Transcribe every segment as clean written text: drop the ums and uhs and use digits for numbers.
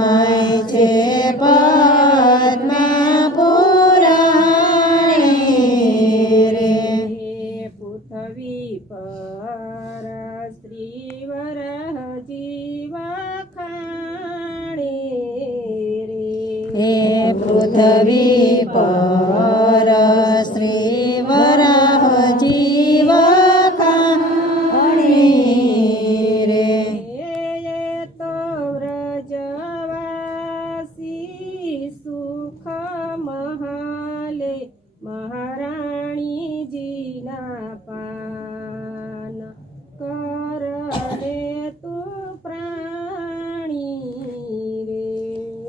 મય છે પદ્મા પુરાણી રે પૃથ્વી પર શ્રીવર જીવા ખાણી રે હે પૃથ્વી પર શ્રીવર જીવ ખાણી રે તો વ્રજવાસી સુખ મહાલે મહારાણીજીના પાન કરને તું પ્રાણી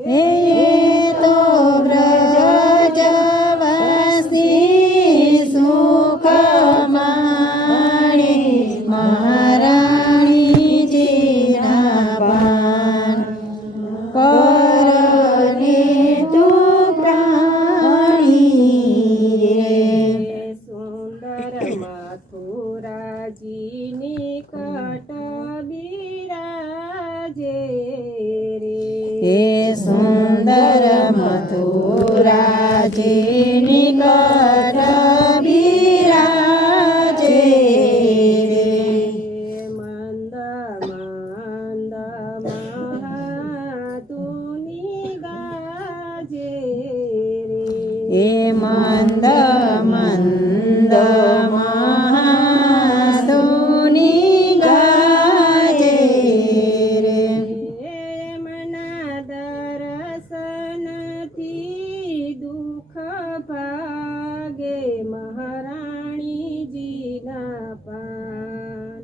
હે રે તો વ્રજવાસી સુખ માણી મહારાણીજીના પાન કરને તું પ્રાણી રે સુંદર મથુરાજીની કટ બિરાજે રે હે સુંદર મથુરાજીની કટ બિરાજે રે મંદ મંદ મહાતુની ગાજે રે હે મંદ મંદ મહાસુની ગાજે રે મના દર્શનથી દુઃખ ભાગે મહારાણીજીના પાન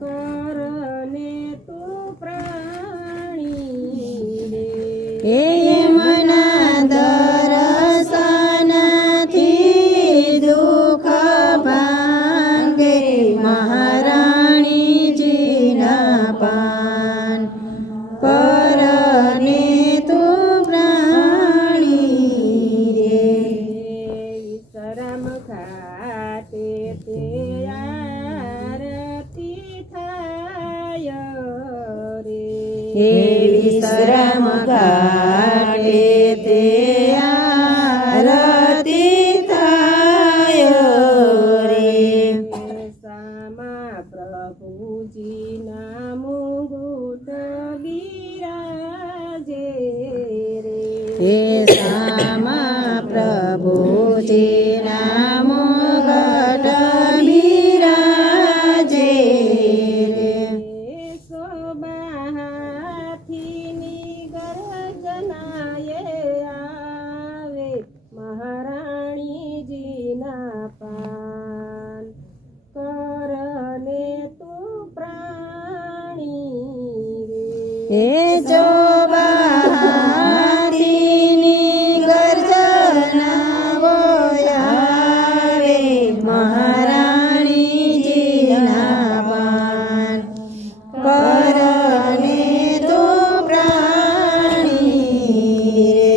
કરને તું પ્રાણી રે હે મના દર્શનથી દુઃખ ભાંગે મહારાણીજીના પાન કરને તું પ્રાણી રે વિશ્રામ ઘાટે તે આરતી થાય રે હે વિશ્રામ ઘાટે તે આરતી થાય રે સામા પ્રભુજીના મુગુટ બિરાજે રે હે સામા પ્રભુજીના મુગટ બિરાજે રે શોભાહાથીની ગર્જનાએ આવે મહારાણીજીના પાન કરને તું પ્રાણી હે રે જોબાહાતીની ગર્જનાઓ આવે મહારાણીજીના પાન કરને તું પ્રાણી રે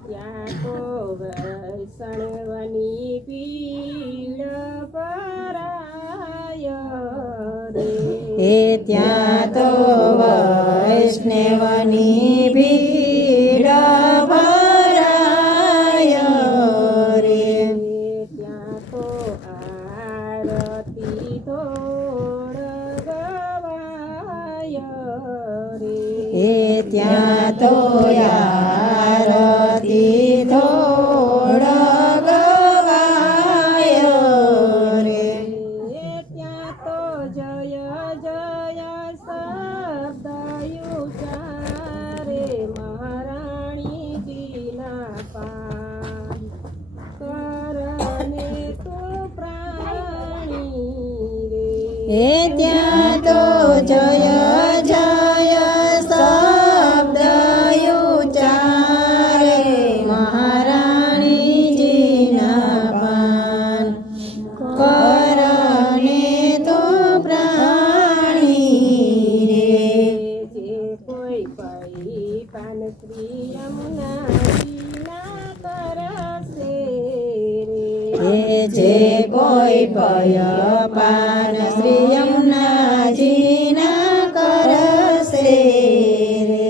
ત્યાં તો વૈષ્ણવની પીડ પરાય રે હે ત્યાં તો વૈષ્ણવની ભીડ ભરાય રે ત્યાં તો આરતી થોડ ગવાય રે હે ત્યાં તો આરતી થોડ ગવાય રે ત્યાં તો જય જય શબ્દ ઉચ્ચારે મહારાણીજીના પાન કરને તું પ્રાણી રે હે ત્યાં તો જય જય શબ્દ ઉચ્ચારે મહારાણીજીના પાન કરને તું પ્રાણી રે જે કોઈ પઈ પાન શ્રી યમુનાજીના કરશે રે હે જે કોઈ પય પાન શ્રી યમુનાજીના કરશે રે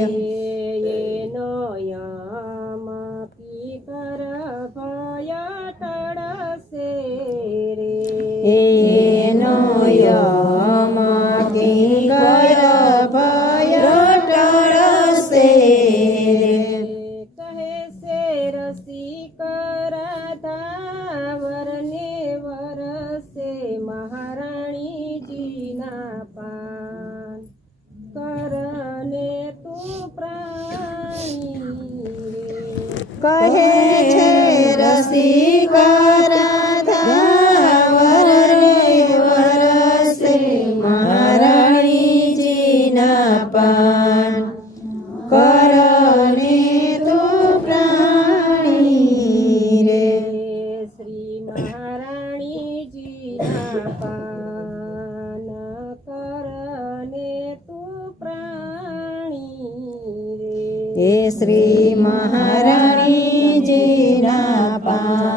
કહે છે રસિક રાધા વરને વરસે મહારાણીજીના પાન કરને તો પ્રાણી રે શ્રી મહારાણીજીના પાન કરને તું પ્રાણી રે હે શ્રી મહારાણીજીના પાન